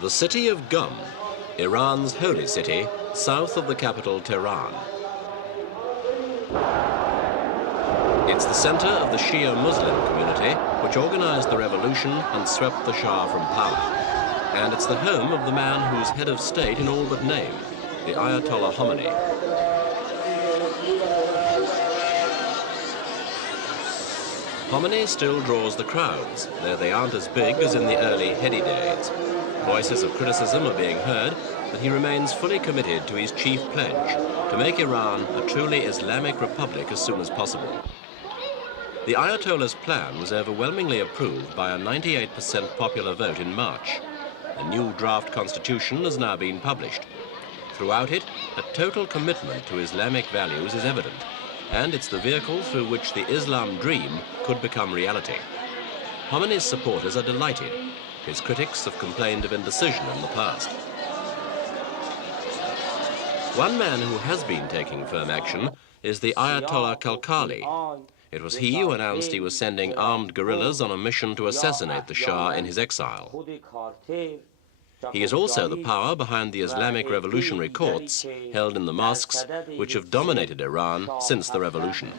The city of Qum, Iran's holy city, south of the capital Tehran. It's the center of the Shia Muslim community, which organized the revolution and swept the Shah from power. And it's the home of the man who's head of state in all but name, the Ayatollah Khomeini. Khomeini still draws the crowds, though they aren't as big as in the early heady days. Voices of criticism are being heard, but he remains fully committed to his chief pledge, to make Iran a truly Islamic republic as soon as possible. The Ayatollah's plan was overwhelmingly approved by a 98% popular vote in March. A new draft constitution has now been published. Throughout it, a total commitment to Islamic values is evident, and it's the vehicle through which the Islam dream could become reality. Khomeini's supporters are delighted. His critics have complained of indecision in the past. One man who has been taking firm action is the Ayatollah Khalkhali. It was he who announced he was sending armed guerrillas on a mission to assassinate the Shah in his exile. He is also the power behind the Islamic revolutionary courts held in the mosques, which have dominated Iran since the revolution.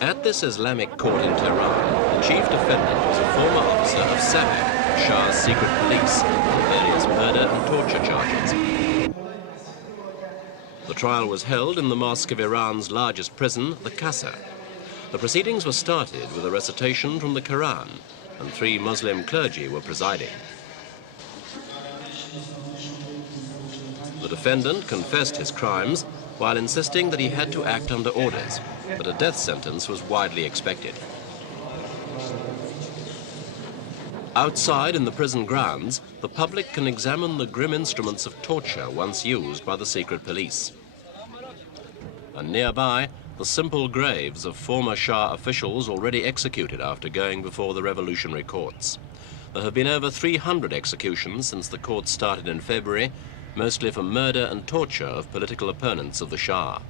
At this Islamic court in Tehran, the chief defendant was a former officer of SAVAK, Shah's secret police, on various murder and torture charges. The trial was held in the mosque of Iran's largest prison, the Qasr. The proceedings were started with a recitation from the Quran, and 3 Muslim clergy were presiding. The defendant confessed his crimes while insisting that he had to act under orders, but a death sentence was widely expected. Outside in the prison grounds, the public can examine the grim instruments of torture once used by the secret police. And nearby, the simple graves of former Shah officials already executed after going before the revolutionary courts. There have been over 300 executions since the court started in February, mostly for murder and torture of political opponents of the Shah.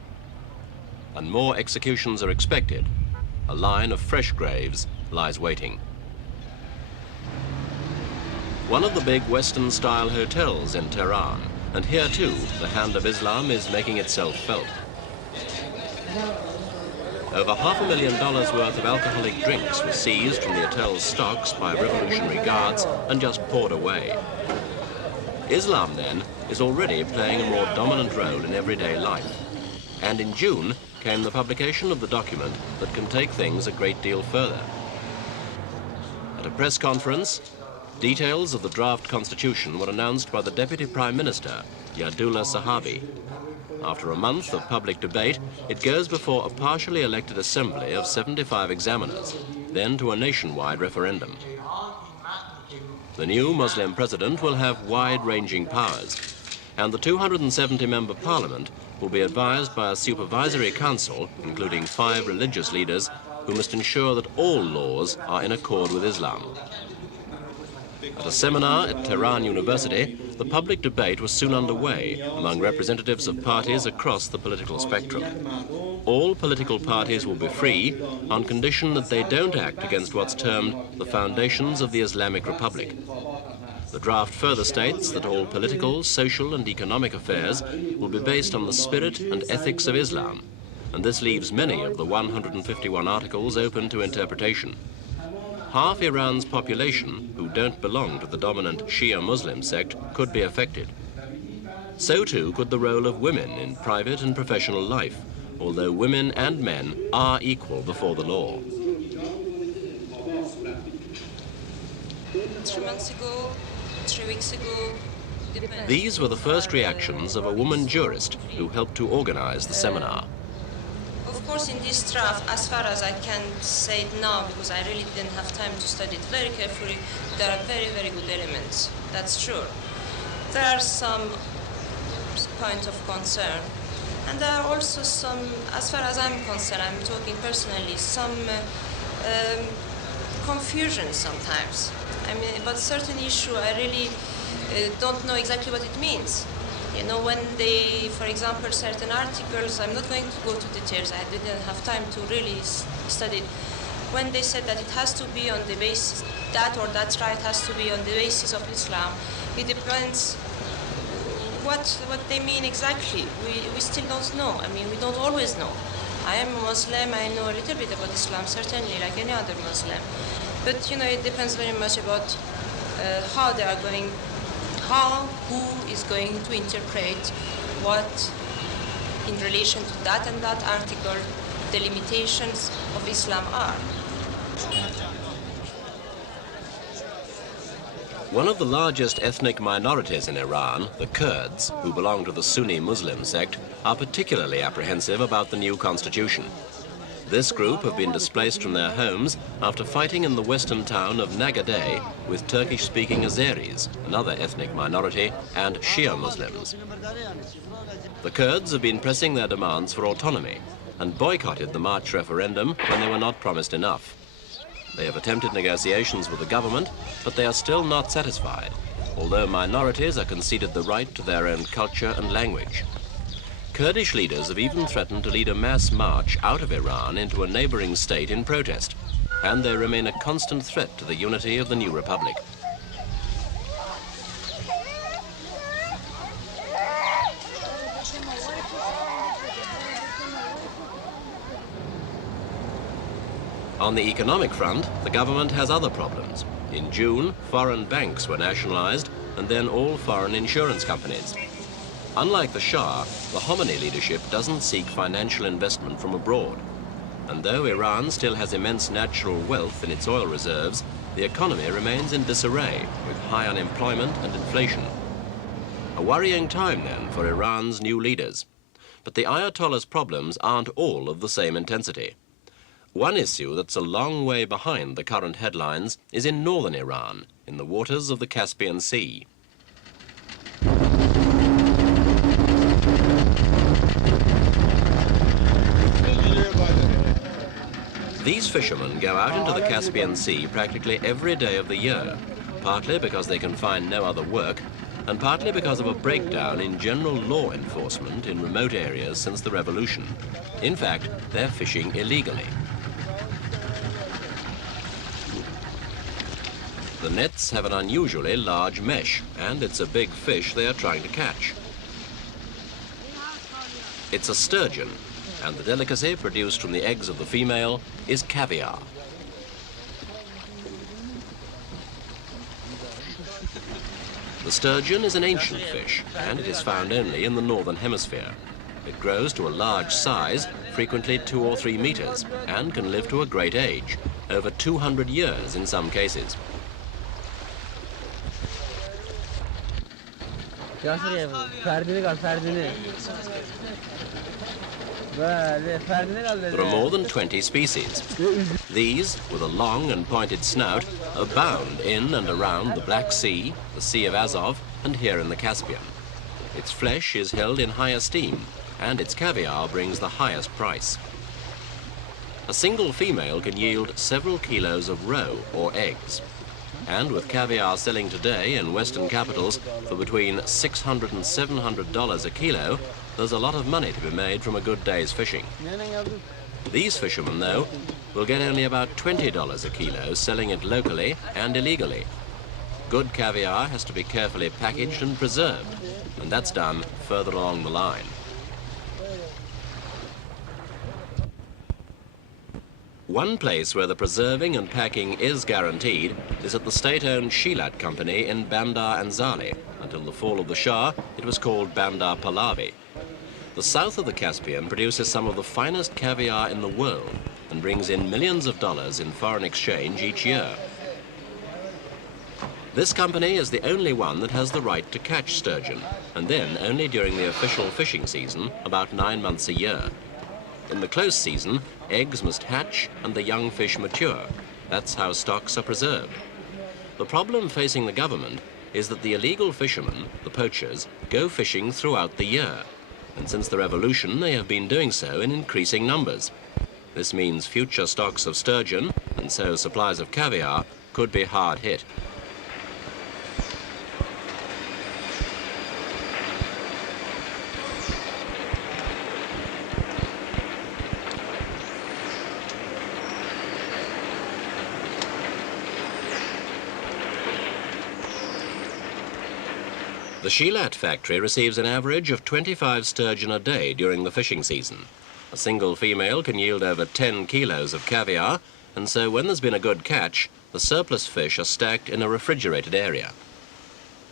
And more executions are expected. A line of fresh graves lies waiting. One of the big Western-style hotels in Tehran, and here too, the hand of Islam is making itself felt. Over $500,000 worth of alcoholic drinks were seized from the hotel's stocks by revolutionary guards and just poured away. Islam, then, is already playing a more dominant role in everyday life. And in June came the publication of the document that can take things a great deal further. At a press conference, details of the draft constitution were announced by the Deputy Prime Minister, Ayatollah Sahabi. After a month of public debate, it goes before a partially elected assembly of 75 examiners, then to a nationwide referendum. The new Muslim president will have wide-ranging powers, and the 270-member parliament will be advised by a supervisory council, including 5 religious leaders, who must ensure that all laws are in accord with Islam. At a seminar at Tehran University, the public debate was soon underway among representatives of parties across the political spectrum. All political parties will be free on condition that they don't act against what's termed the foundations of the Islamic Republic. The draft further states that all political, social and economic affairs will be based on the spirit and ethics of Islam, and this leaves many of the 151 articles open to interpretation. Half Iran's population, who don't belong to the dominant Shia Muslim sect, could be affected. So too could the role of women in private and professional life, although women and men are equal before the law. 3 months ago, 3 weeks ago, These were the first reactions of a woman jurist who helped to organize the seminar. Of course, in this draft, as far as I can say it now, because I really didn't have time to study it very carefully, there are very, very good elements. That's true. There are some points of concern. And there are also some, as far as I'm concerned, I'm talking personally, some confusion sometimes. I mean, about certain issue, I really don't know exactly what it means. You know, when they, for example, certain articles, I'm not going to go to details, I didn't have time to really study it. When they said that it has to be on the basis, that or that right has to be on the basis of Islam, it depends what they mean exactly. We still don't know. I mean, we don't always know. I am a Muslim, I know a little bit about Islam, certainly, like any other Muslim. But, you know, it depends very much about how they are going, who is going to interpret what in relation to that and that article the limitations of Islam are. One of the largest ethnic minorities in Iran, the Kurds, who belong to the Sunni Muslim sect, are particularly apprehensive about the new constitution. This group have been displaced from their homes after fighting in the western town of Nagadeh with Turkish-speaking Azeris, another ethnic minority, and Shia Muslims. The Kurds have been pressing their demands for autonomy and boycotted the March referendum when they were not promised enough. They have attempted negotiations with the government, but they are still not satisfied, although minorities are conceded the right to their own culture and language. Kurdish leaders have even threatened to lead a mass march out of Iran into a neighboring state in protest, and they remain a constant threat to the unity of the new republic. On the economic front, the government has other problems. In June, foreign banks were nationalized, and then all foreign insurance companies. Unlike the Shah, the Khomeini leadership doesn't seek financial investment from abroad. And though Iran still has immense natural wealth in its oil reserves, the economy remains in disarray, with high unemployment and inflation. A worrying time, then, for Iran's new leaders. But the Ayatollah's problems aren't all of the same intensity. One issue that's a long way behind the current headlines is in northern Iran, in the waters of the Caspian Sea. These fishermen go out into the Caspian Sea practically every day of the year, partly because they can find no other work, and partly because of a breakdown in general law enforcement in remote areas since the revolution. In fact, they're fishing illegally. The nets have an unusually large mesh, and it's a big fish they are trying to catch. It's a sturgeon, and the delicacy produced from the eggs of the female is caviar. The sturgeon is an ancient fish, and it is found only in the northern hemisphere. It grows to a large size, frequently 2 or 3 meters, and can live to a great age, over 200 years in some cases. There are more than 20 species. These, with a long and pointed snout, abound in and around the Black Sea, the Sea of Azov, and here in the Caspian. Its flesh is held in high esteem, and its caviar brings the highest price. A single female can yield several kilos of roe, or eggs. And with caviar selling today in Western capitals for between $600 and $700 a kilo, there's a lot of money to be made from a good day's fishing. These fishermen, though, will get only about $20 a kilo selling it locally and illegally. Good caviar has to be carefully packaged and preserved, and that's done further along the line. One place where the preserving and packing is guaranteed is at the state-owned Shilat company in Bandar Anzali. Until the fall of the Shah, it was called Bandar Pahlavi. The south of the Caspian produces some of the finest caviar in the world and brings in millions of dollars in foreign exchange each year. This company is the only one that has the right to catch sturgeon, and then only during the official fishing season, about 9 months a year. In the close season, eggs must hatch and the young fish mature. That's how stocks are preserved. The problem facing the government is that the illegal fishermen, the poachers, go fishing throughout the year. And since the revolution, they have been doing so in increasing numbers. This means future stocks of sturgeon, and so supplies of caviar, could be hard hit. The Shelat factory receives an average of 25 sturgeon a day during the fishing season. A single female can yield over 10 kilos of caviar, and so when there's been a good catch, the surplus fish are stacked in a refrigerated area.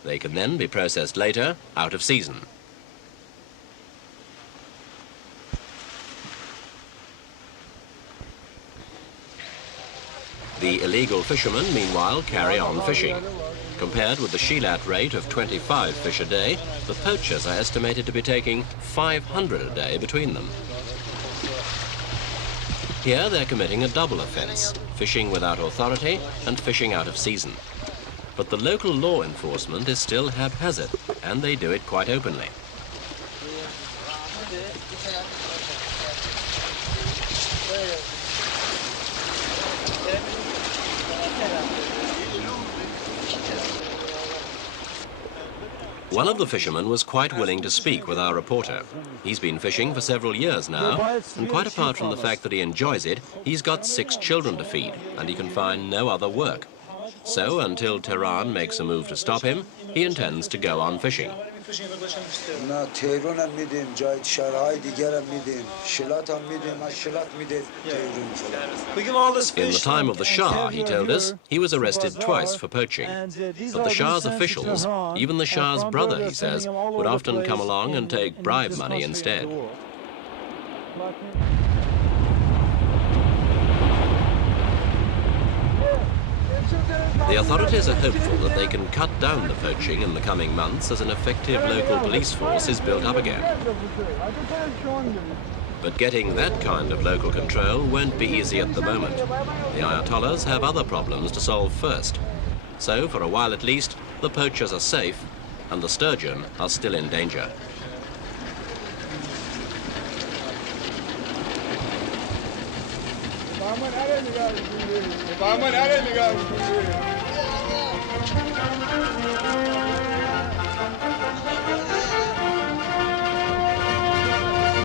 They can then be processed later, out of season. The illegal fishermen, meanwhile, carry on fishing. Compared with the Shelat rate of 25 fish a day, the poachers are estimated to be taking 500 a day between them. Here they're committing a double offence, fishing without authority and fishing out of season. But the local law enforcement is still haphazard, and they do it quite openly. One of the fishermen was quite willing to speak with our reporter. He's been fishing for several years now, and quite apart from the fact that he enjoys it, he's got 6 children to feed, and he can find no other work. So, until Tehran makes a move to stop him, he intends to go on fishing. In the time of the Shah, he told us, he was arrested twice for poaching. But the Shah's officials, even the Shah's brother, he says, would often come along and take bribe money instead. The authorities are hopeful that they can cut down the poaching in the coming months as an effective local police force is built up again. But getting that kind of local control won't be easy at the moment. The Ayatollahs have other problems to solve first. So, for a while at least, the poachers are safe and the sturgeon are still in danger.